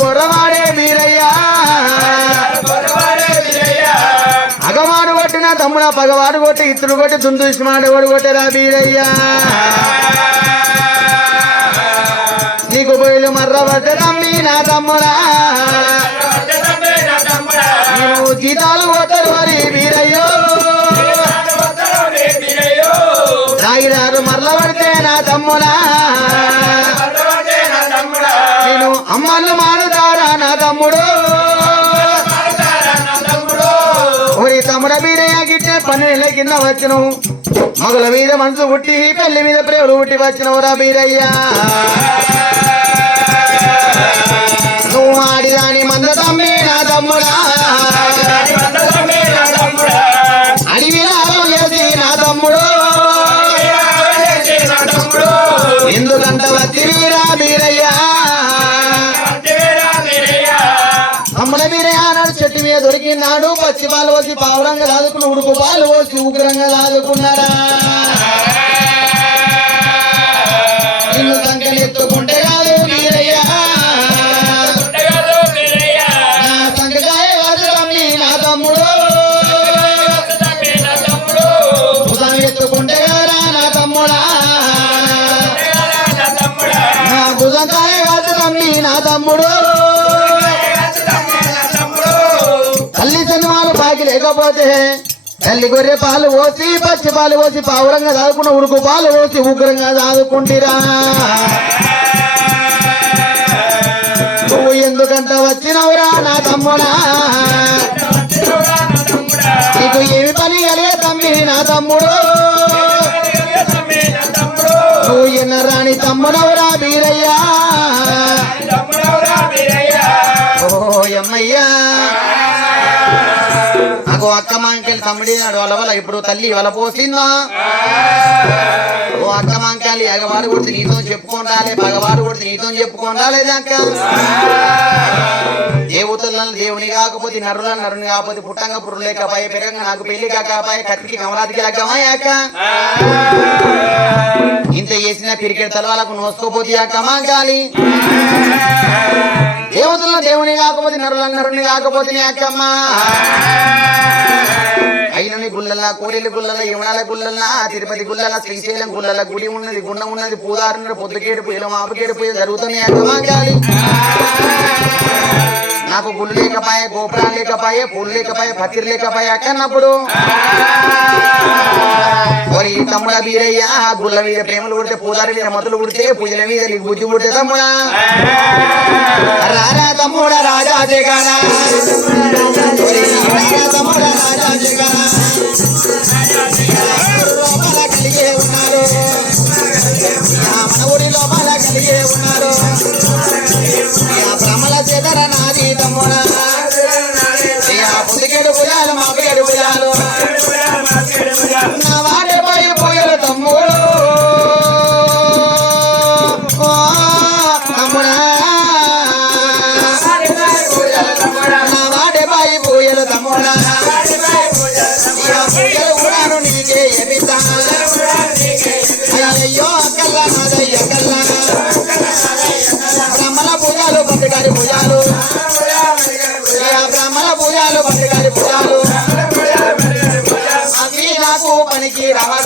బొర్రవాడే వీరయ్యా అగవాడు కొట్టిన తమ్ముడ పగవాడు కొట్టి ఇతడు కొట్టి దుందుమాడు ఓడు కొట్టరా వీరయ్యా నీకు పోయిలు మర్ర పట్ట తమ్మి నా తమ్ముడా నేను జీతాలు కొట్టరు మరి వీరయ్యో రాగిరారు మర్ల పడితే నా తమ్ముడా నేను అమ్మలు మారుతారా నా తమ్ముడు ఓరి తమ్ముడ వీరయ్య గిట్టే 12 కింద వచ్చను మగుల మీద మనసు పుట్టి పెళ్లి మీద ప్రేమలు పుట్టి వచ్చినవురా వీరయ్యా నువ్వు ఆడిరాని మంద తమ్మి నా తమ్ముడా అడివిలా చేసి నా తమ్ముడు ఎందుకంట వచ్చి వీరా వీరయ్యా తమ్ముడ వీరయ్య నాడు చెట్టు మీద దొరికినాడు పచ్చి పాలు పోసి పావురంగా దాదుకున్న ఉడుకు పాలు పోసి ఉగ్రంగా దాదుకున్నారా నిన్ను సంఖ్యలు ఎత్తుకుంటే కాదు వీరయ్యా నా సంఖ్యకాయ కాదు తమ్మి నా తమ్ముడు భుజం ఎత్తుకుంటే కాదా నా తమ్ముడా నా భుజంకాయ కాదు తమ్మి నా తమ్ముడు తల్లి సినిమాలు బాకి లేకపోతే తల్లి గొర్రె పాలు పోసి పచ్చి పాలు పోసి పావురంగా దాదుకున్న ఉడుకు పాలు పోసి ఉగ్రంగా దాదుకుంటిరా నువ్వు ఎందుకంట వచ్చినవురా నా తమ్ముడా నీకు ఏమి పని కలిగే తమ్మి నా తమ్ముడు నువ్వు ఎన్న రాణి తమ్ముడవురా వీరయ్యా ఓ అమ్మయ్యా నాకు అక్క మాంకెళ్ళి తమ్ముడి వల్ల ఇప్పుడు తల్లి వల పోసిందా ఓ అక్క మాంకాలి అగవాడు కొడితే నీతో చెప్పుకుంటాలే పగవాడు కొడితే నీతో చెప్పుకుంటాలే అక్క దేవతలను దేవుని కాకపోతే నరుని కాకపోతే పుట్టంగా పురుడు లేకపోయే పెరగంగా నాకు పెళ్లి కాకపోయే కత్తికి కమరాతికి లగ్గమాయ అక్క ఇంత చేసిన పిరికెట్ తలవాళ్ళకు నోసుకోపోతే అక్క మాంకాలి దేవతలను దేవుని కాకపోతే నరుని కాకపోతే అక్కమ్మా అయినని గుళ్ళల్లా కోడెల గుళ్ళల యమునాల గుళ్ళల్లా తిరుపతి గుళ్ళల శ్రీశైలం గుళ్ళల గుడి ఉన్నది గుండం ఉన్నది పూదారు పొద్దుకేడు పూయలు మాపకేడు పూయలు జరుగుతున్నాయి అక్కమాగాలి నాకు గుళ్ళు లేకపోయే గోపురాలు లేకపోయే పూలు లేకపోయే పత్తిరి లేకపోయే అక్కన్నప్పుడు మరి తమ్ముడ వీరయ్య గుళ్ళ మీద ప్రేమలు పుడితే పూదారి మీద మతులు పుడితే పూజల మీద నీకు బుద్ధి పుడితే తమ్ముడా రారా తమ్ముడ రాజా జగనా తమ్ముడ రాజా జగనా లోపల కలిగే ఉన్నారు మన ఊరి లోపల కలిగే ఉన్నారు భ్రమల చెదర నాది తమ్ముడా పొద్దుకేడు పుజాలు మాపేడు పుజాలు నా వాడే పోయి పోయలు తమ్ముడు తమ్ముడా నా వాడే పోయి పోయలు తమ్ముడా పూజలు నీకే ఎమితా అయ్యో అక్కల్లా నాదయ్య కల్లా బ్రహ్మల పూజలు బండిగారి పూజలు బ్రహ్మల పూజలు బండిగారి పూజలు అవి నాకు పనికి రావాలి